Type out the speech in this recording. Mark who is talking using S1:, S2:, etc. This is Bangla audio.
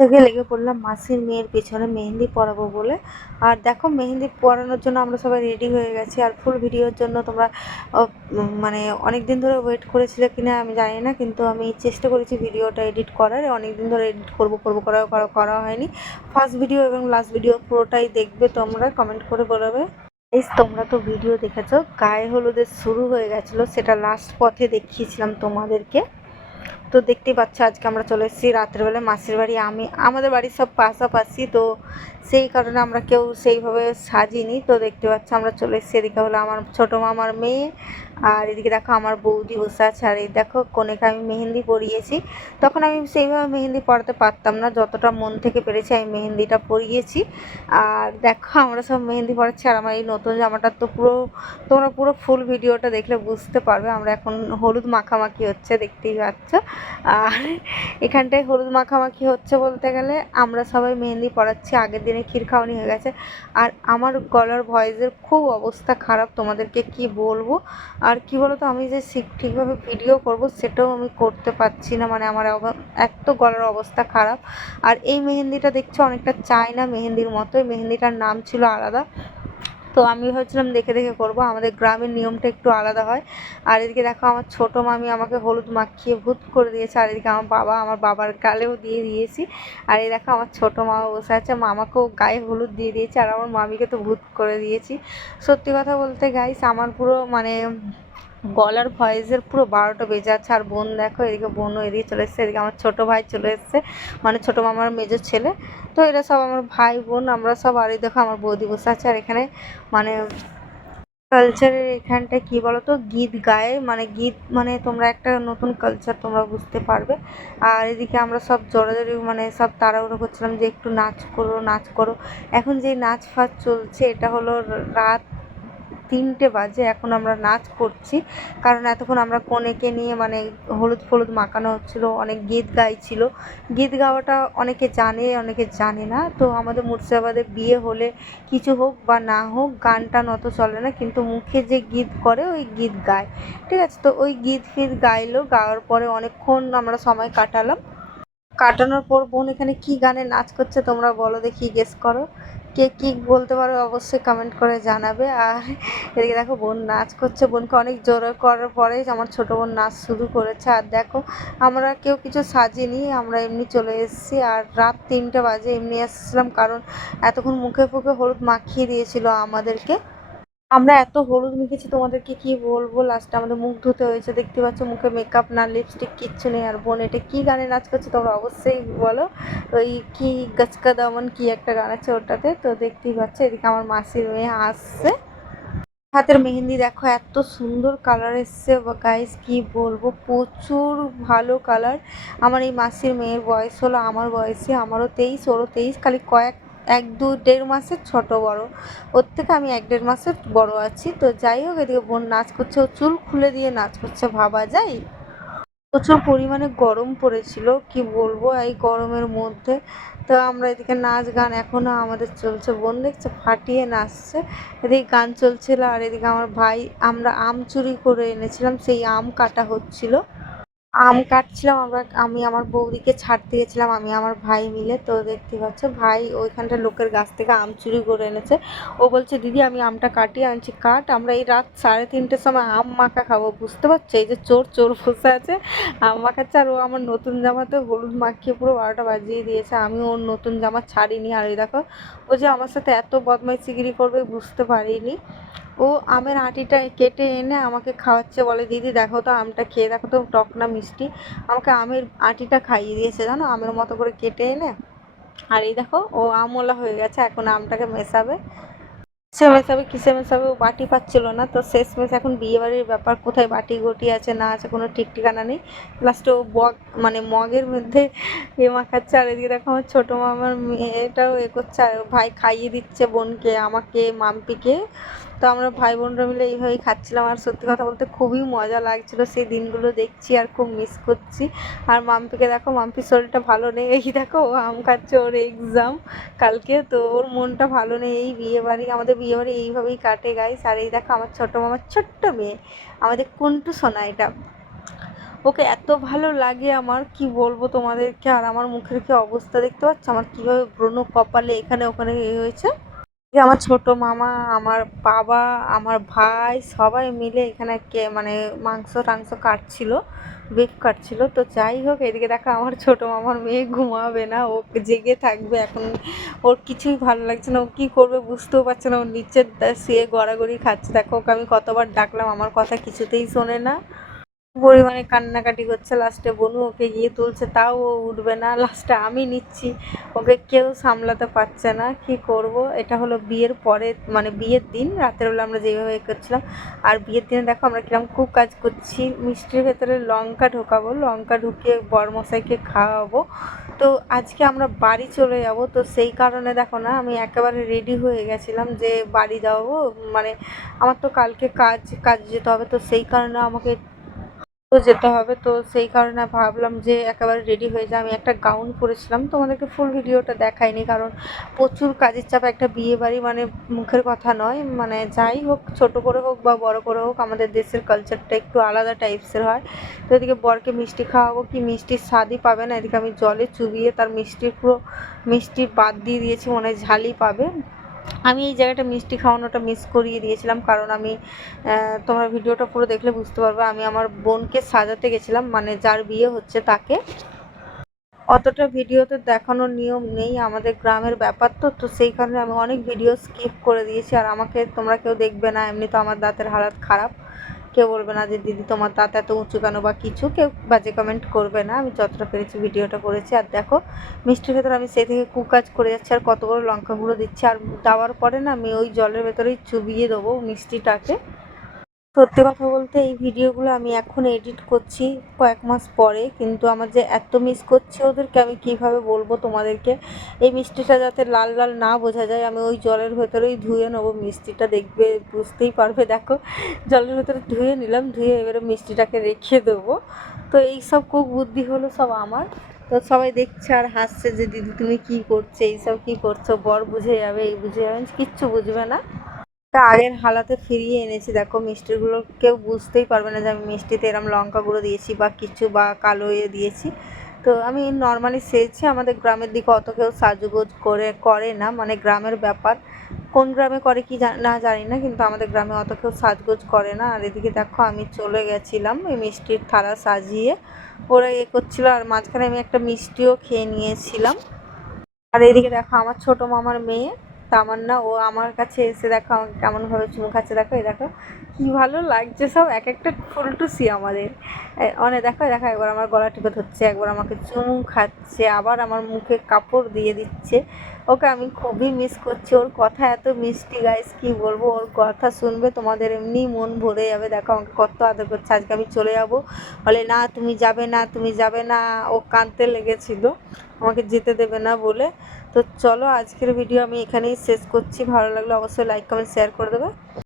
S1: থেকে লেগে পড়লাম মাসির মেয়ের পেছনে মেহেন্দি পরাবো বলে। আর দেখো মেহেন্দি পরানোর জন্য আমরা সবাই রেডি হয়ে গেছি। আর ফুল ভিডিওর জন্য তোমরা মানে অনেক দিন ধরে ওয়েট করেছিলে কিনা আমি জানি না, কিন্তু আমি চেষ্টা করেছি ভিডিওটা এডিট করার। অনেক দিন ধরে এডিট করব করব করা করা হয়নি। ফার্স্ট ভিডিও এবং লাস্ট ভিডিও পুরোটাই দেখবে তোমরা কমেন্ট করে বলবে। এই তোমরা তো ভিডিও দেখেছ, গায়ে হলুদের শুরু হয়ে গেছিল, সেটা লাস্ট পথে দেখিয়েছিলাম তোমাদেরকে। তো দেখতেই পাচ্ছ, আজকে আমরা চলে এসেছি রাত্রেবেলা মাসির বাড়ি। আমি, আমাদের বাড়ির সব পাশাপাশি, তো সেই কারণে আমরা কেউ সেইভাবে সাজিনি। তো দেখতে পাচ্ছ আমরা চলে এসেছি। এদিকে হলো আমার ছোটো মামার মেয়ে আর এদিকে দেখো আমার বৌদি বসে আছে। আর এই দেখো, কনেকে আমি মেহেন্দি পরিয়েছি। তখন আমি সেইভাবে মেহেন্দি পড়াতে পারতাম না। যতটা মন থেকে পেরেছি আমি মেহেন্দিটা পরিয়েছি। আর দেখো, আমরা সব মেহেন্দি পড়াচ্ছি আর আমার এই নতুন জামাটা তো পুরো, তোমরা পুরো ফুল ভিডিওটা দেখলে বুঝতে পারবে। আমরা এখন হলুদ মাখামাখি হচ্ছে, দেখতেই পাচ্ছ। আর এখানটায় হলুদ মাখামাখি হচ্ছে বলতে গেলে, আমরা সবাই মেহেন্দি পড়াচ্ছি আগের ক্ষীর খাওয়ানি হয়ে গেছে। আর আমার গলার ভয়েসের খুব অবস্থা খারাপ, তোমাদেরকে কি বলব? আর কি বলতো, আমি যে ঠিক- ঠিকভাবে ভিডিও করব সেটাও আমি করতে পারছি না মানে আমার এক তো গলার অবস্থা খারাপ। আর এই মেহেন্দিটা দেখছ অনেকটা চায়না মেহেন্দির মতো এই মেহেন্দিটার নাম ছিল আলাদা। তো আমি ভাবছিলাম দেখে দেখে করব, আমাদের গ্রামের নিয়মটা একটু আলাদা হয়। আর এদিকে দেখো আমার ছোটো মামি আমাকে হলুদ মাখিয়ে ভূত করে দিয়েছে, আর এদিকে আমার বাবা আমার বাবার গালেও দিয়ে দিয়েছি। আর এই দেখো আমার ছোটো মামা বসে আছে, মামাকেও গায়ে হলুদ দিয়ে দিয়েছে, আর আমার মামিকে তো ভূত করে দিয়েছি। সত্যি কথা বলতে গাইস আমার পুরো মানে গলার ভয়েসের পুরো বারোটা বেজে আছে আর বোন দেখো, এদিকে বোনও এদিকে চলে এসছে, এদিকে আমার ছোটো ভাই চলে এসছে। মানে ছোটো মামার মেজো ছেলে। তো এরা সব আমার ভাই, বোন, আমরা সব, আর দেখো আমার বৌদি বসে আছে। আর এখানে মানে কালচারের এখানটায় কী বলো তো গীত গায়ে। মানে গীত মানে তোমরা একটা নতুন কালচার তোমরা বুঝতে পারবে। আর এদিকে আমরা সব জোরাজোরি মানে সব তাড়াহুড়ো করছিলাম যে একটু নাচ করো নাচ করো। এখন যে নাচ ফাচ চলছে, এটা হলো রাত তিনটে বাজে, এখন আমরা নাচ করছি। কারণ এতক্ষণ আমরা কনেকে নিয়ে মানে হলুদ ফলুদ মাখানো হচ্ছিল, অনেক গীত গাইছিল। গীত গাওয়াটা অনেকে জানে অনেকে জানে না। তো আমাদের মুর্শিদাবাদে বিয়ে হলে কিছু হোক বা না হোক গান টান চলে না, কিন্তু মুখে যে গীত করে, ওই গীত গায়। ঠিক আছে? তো ওই গীত ফিত গাইলো, গাওয়ার পরে অনেকক্ষণ আমরা সময় কাটালাম। কাটানোর পর বোন এখানে কি গানে নাচ করছে তোমরা বলো দেখি গেস করো। কে কি বলতে পারো অবশ্যই কমেন্ট করে জানাবে। আর এদিকে দেখো বোন নাচ করছে। বোনকে অনেক জোর করার পরে আমার ছোটো বোন নাচ শুরু করেছে। আর দেখো, আমরা কেউ কিছু সাজিনি। আমরা এমনি চলে এসেছি। আর রাত তিনটে বাজে এমনি এসেছিলাম কারণ এতক্ষণ মুখে ফুখে হলুদ মাখিয়ে দিয়েছিল আমাদেরকে। আমরা এত হলুদ মেখেছি, তোমাদেরকে কি বলব? লাস্টে আমাদের মুখ ধুতে হয়েছে, দেখতে পাচ্ছ মুখে মেকআপ না লিপস্টিক কিচ্ছু নেই, আর বোন এটা কী গানে নাচ করছে তোমরা অবশ্যই বলো। ওই কি গচকা দামন কি একটা গান আছে ওটাতে, তো দেখতেই পাচ্ছ, এদিকে আমার মাসির মেয়ে আসছে। হাতের মেহেন্দি দেখো, এত সুন্দর কালার এসছে গাইস কি বলব, প্রচুর ভালো কালার আমার এই মাসির মেয়ের বয়স হলো, আমার বয়সে, আমারও তেইশ, ওরও তেইশ, খালি কয়েক এক দু দেড় মাসের ছোট বড়। ওর থেকে আমি এক দেড় মাসের বড় আছি। তো যাই হোক, এদিকে বোন নাচ করছে। ও চুল খুলে দিয়ে নাচ করছে, ভাবা যায়? প্রচুর পরিমাণে গরম পড়েছিল, কি বলব, এই গরমের মধ্যে। তো আমরা এদিকে নাচ গান এখনও আমাদের চলছে। বোন দেখছে ফাটিয়ে নাচছে। এদিকে গান চলছিল। আর এদিকে আমার ভাই, আমরা আম চুরি করে এনেছিলাম। সেই আম কাটা হচ্ছিল। আম কাটছিলাম, আমরা, আমি আমার বৌদিকে ছাড়তে গেছিলাম আমি আমার ভাই মিলে। তো দেখতে পাচ্ছ, ভাই ওইখানটা লোকের গাছ থেকে আম চুরি করে এনেছে। ও বলছে, দিদি, আমি আমটা কাটি আনছি, কাট। আমরা এই রাত সাড়ে তিনটের সময় আম মাখা খাব, বুঝতে পারছ? এই যে চোর চোর বসে আছে, আম মাখাচ্ছে, আর ও আমার নতুন জামাতে হলুদ মাখিয়ে পুরো বারোটা বাজিয়ে দিয়েছে। আমি ওর নতুন জামা ছাড়িনি। আর এই দেখো, ও যে আমার সাথে এত বদমাইশিগিরি করবে, বুঝতে পারিনি। ও আমের আটিটা কেটে এনে আমাকে খাওয়াচ্ছে, বলে, দিদি, দেখো তো আমটা খেয়ে দেখো তো, টক না মিষ্টি? আমাকে আমের আটিটা খাইয়ে দিয়েছে, জানো, আমের মতো করে কেটে এনে। আর এই দেখো, ও আমওয়ালা হয়ে গেছে, এখন আমটাকে মেশাবে। কিসে মেশাবে কিসে মেশাবে, ও বাটি পাচ্ছিল না, তো শেষমেশ এখন বিয়েবাড়ির ব্যাপার, কোথায় বাটি গটি আছে, না আছে, কোনো ঠিক ঠিকানা নেই। লাস্টে ও বগ মানে মগের মধ্যে এ মাখাচ্ছে, আর এদিকে দেখো আমার ছোটো মামার মেয়েটাও এ করছে, আর ভাই খাইয়ে দিচ্ছে বোনকে, আমাকে, মাম্পিকে। তো আমরা ভাই বোনরা মিলে এইভাবেই খাচ্ছিলাম। আর সত্যি কথা বলতে খুবই মজা লাগছিল সেই দিনগুলো দেখছি আর খুব মিস করছি। আর মাম্পিকে দেখো, মাম্পির শরীরটা ভালো নেই। এই দেখো, ও আম খাচ্ছে ওর এক্সাম কালকে। তো ওর মনটা ভালো নেই। এই বিয়ে বাড়ি আমাদের বিয়ে বাড়ি এইভাবেই কাটে গাইস আর এই দেখো, আমার ছোটো মামার ছোট্ট মেয়ে। আমাদের কোনটু সোনা এটা। ওকে এত ভালো লাগে আমার, কি বলব তোমাদেরকে? আর আমার মুখের কি অবস্থা দেখতে পাচ্ছ? আমার কীভাবে ব্রণ কপালে এখানে ওখানে এ হয়েছে? আমার ছোট মামা, আমার বাবা, আমার ভাই সবাই মিলে এখানে কে মানে মাংস টাংস কাটছিল বিফ কাটছিল। তো যাই হোক, এদিকে দেখো আমার ছোট মামার মেয়ে ঘুমাবে না, ও জেগে থাকবে এখন। ওর কিছুই ভালো লাগছে না, ও কী করবে বুঝতেও পারছে না। ও নিচে শুয়ে গড়াগড়ি খাচ্ছে। দেখো ওকে আমি কতবার ডাকলাম, আমার কথা কিছুতেই শোনে না। পরিমাণে কান্নাকাটি করছে লাস্টে বনু ওকে গিয়ে তুলছে, তাও ও উঠবে না। লাস্টে আমি নিচ্ছি, ওকে কেউ সামলাতে পারছে না, কি করব? এটা হলো বিয়ের পরে মানে বিয়ের দিন, রাতের বেলা আমরা যেভাবে করছিলাম। আর বিয়ের দিনে দেখো আমরা কীরকম খুব কাজ করছি, মিষ্টির ভেতরে লঙ্কা ঢোকাবো, লঙ্কা ঢুকিয়ে বরমশাইকে খাওয়াবো। তো আজকে আমরা বাড়ি চলে যাব, তো সেই কারণে দেখো না, আমি একেবারে রেডি হয়ে গেছিলাম যে বাড়ি যাব মানে আমার তো কালকে কাজ কাজ যেতে হবে, তো সেই কারণে আমাকে তো যেতে হবে। তো সেই কারণে ভাবলাম যে একেবারে রেডি হয়ে যাই। আমি একটা গাউন পরেছিলাম। তোমাদেরকে ফুল ভিডিওটা দেখাইনি কারণ প্রচুর কাজের চাপ একটা বিয়ে বাড়ি মানে মুখের কথা নয়। মানে যাই হোক, ছোট করে হোক বা বড় করে হোক, আমাদের দেশের কালচারটা একটু আলাদা টাইপসের হয়। তো এদিকে বরকে মিষ্টি খাওয়াবো কি মিষ্টির স্বাদই পাবে না। এদিকে আমি জলে চুবিয়ে তার মিষ্টির পুরো মিষ্টির বাদ দিয়ে দিয়েছি, মনে হয় ঝালই পাবে। আমি এই জায়গাটা মিষ্টি খাওয়ানোটা মিস করিয়ে দিয়েছিলাম, কারণ আমি তোমার ভিডিওটা পুরো দেখলে বুঝতে পারবে, আমি আমার বোনকে সাজাতে গেছিলাম মানে যার বিয়ে হচ্ছে তাকে। অতটা ভিডিওতে দেখানোর নিয়ম নেই, আমাদের গ্রামের ব্যাপার তো তো সেই কারণে আমি অনেক ভিডিও স্কিপ করে দিয়েছি, আর আমাকে তোমরা কেউ দেখবে না, এমনি তো আমার দাঁতের হালাত খারাপ। কেউ বলবে না যে, দিদি, তোমার দাঁত এত উঁচু কেন বা কিছু? কেউ বাজে কমেন্ট করবে না। আমি যতটা পেরেছি ভিডিওটা করেছি। আর দেখো, মিষ্টির ভেতরে আমি সেই থেকে কুকাজ করে যাচ্ছি আর কত বড় লঙ্কা গুঁড়ো দিচ্ছি। আর দেওয়ার পরে না, আমি ওই জলের ভেতরেই চুবিয়ে দেবো মিষ্টিটাকে। সত্যি কথা বলতে এই ভিডিওগুলো আমি এখন এডিট করছি কয়েক মাস পরে, কিন্তু আমার যে এত মিস করছে ওদেরকে আমি কীভাবে বলব তোমাদেরকে? এই মিষ্টিটা যাতে লাল লাল না বোঝা যায়, আমি ওই জলের ভেতরেই ধুয়ে নেব মিষ্টিটা, দেখবে বুঝতেই পারবে, দেখো। জলের ভেতরে ধুয়ে নিলাম, ধুয়ে এবারে মিষ্টিটাকে রেখে দেবো। তো এই সব খুব বুদ্ধি হলো সব আমার। তো সবাই দেখছে আর হাসছে যে দিদি তুমি কী করছ এইসব কী করছ, বর বুঝে যাবে, এই বুঝে যাবে, কিচ্ছু বুঝবে না। তা আগের হালাতে ফিরিয়ে এনেছি। দেখো, মিষ্টিগুলো কেউ বুঝতেই পারবে না যে আমি মিষ্টিতে এরম লঙ্কা গুঁড়ো দিয়েছি বা কিছু বা কালো ইয়ে দিয়েছি। তো আমি নর্মালি সেজছি, আমাদের গ্রামের দিকে অত কেউ সাজুগোজ করে করে না। মানে গ্রামের ব্যাপার। কোন গ্রামে করে কি না জানি না, কিন্তু আমাদের গ্রামে অত কেউ সাজগোজ করে না। আর এদিকে দেখো, আমি চলে গেছিলাম ওই মিষ্টির থালা সাজিয়ে। ওরা এ করছিল, আর মাঝখানে আমি একটা মিষ্টিও খেয়ে নিয়েছিলাম। আর এদিকে দেখো, আমার ছোট মামার মেয়ে তামান্না, ও আমার কাছে এসে দেখো, আমাকে কেমনভাবে চুমু খাচ্ছে, দেখো, এই দেখো, কী ভালো লাগছে সব এক একটা ফুলটুসি আমাদের। অনেক দেখো দেখো, একবার আমার গলা টিপে ধরছে, একবার আমাকে চুমু খাচ্ছে, আবার আমার মুখে কাপড় দিয়ে দিচ্ছে। ওকে, আমি খুবই মিস করছি, ওর কথা এত মিষ্টি গাইস কি বলব, ওর কথা শুনবে, তোমাদের এমনি মন ভরে যাবে, দেখো, আমাকে কত আদর করছে, আজকে আমি চলে যাব। বলে, না, তুমি যাবে না, তুমি যাবে না। ও কাঁদতে লেগেছিল। আমাকে যেতে দেবে না বলে। তো চলো আজকের ভিডিও আমি এখানেই শেষ করছি। ভালো লাগলে অবশ্যই লাইক কমেন্ট শেয়ার করে দেবে।